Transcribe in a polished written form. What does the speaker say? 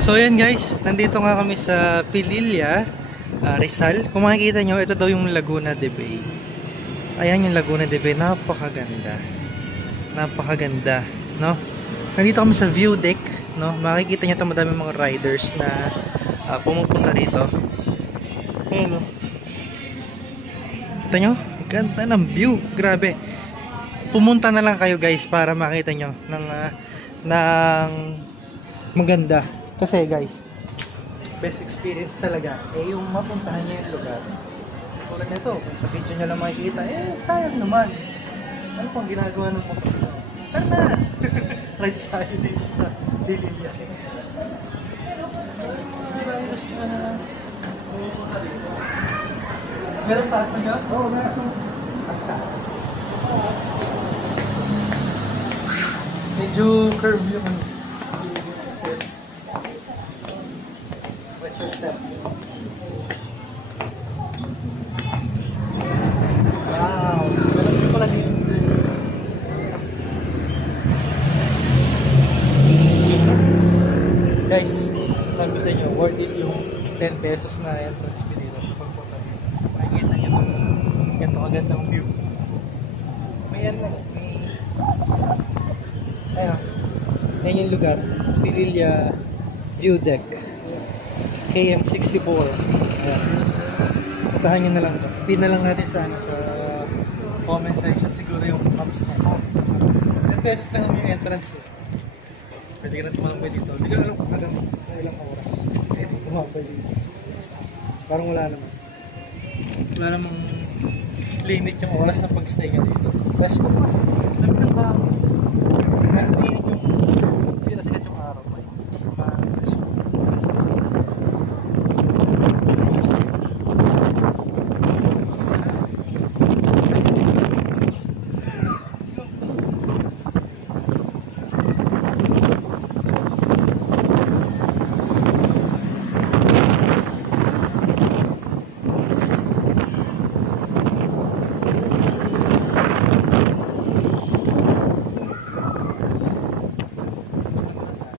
So yun guys, nandito nga kami sa Pililla, Rizal. Kung makikita nyo, ito daw yung Laguna de Bay. Ayan yung Laguna de Bay, napakaganda. Napakaganda, no? Nandito kami sa view deck, no? Makikita nyo ito, madami mga riders na pumupunta rito. Ayan, no? Kita nyo? Ganda ng view, grabe. Pumunta na lang kayo guys para makita nyo ng maganda. Kasi guys, best experience talaga eh yung mapuntahan nyo yung lugar. Tulad nito, kung sa video nyo lang makikita, sayang naman. Ano pang ginagawa ng mga Pilipinas? Tara na! Rides tayo dito sa Pililla. Meron taas na dyan? Oo, meron. Taas ka. Medyo curve yung steps. What's your step? Wow! Meron din pala dito. Guys, sabi ko sa inyo, worth it yung 10 pesos na entrance fee dito sa pagpunta dito. Makikita nyo ito kagandang view. May yan lang. Ayan yung lugar, Pililla View Deck KM64. Ayan, puntahan nyo na lang ito. Pin na lang natin sa comment section siguro yung maps na 10 pesos lang yung entrance eh. Pwede ka na tumambay dito. Hindi ka alam kung hanggang ilang oras pwede tumambay dito. Parang wala namang limit yung oras na pagstay nga dito. Best ko pa, lamig ng hangin. Limit yung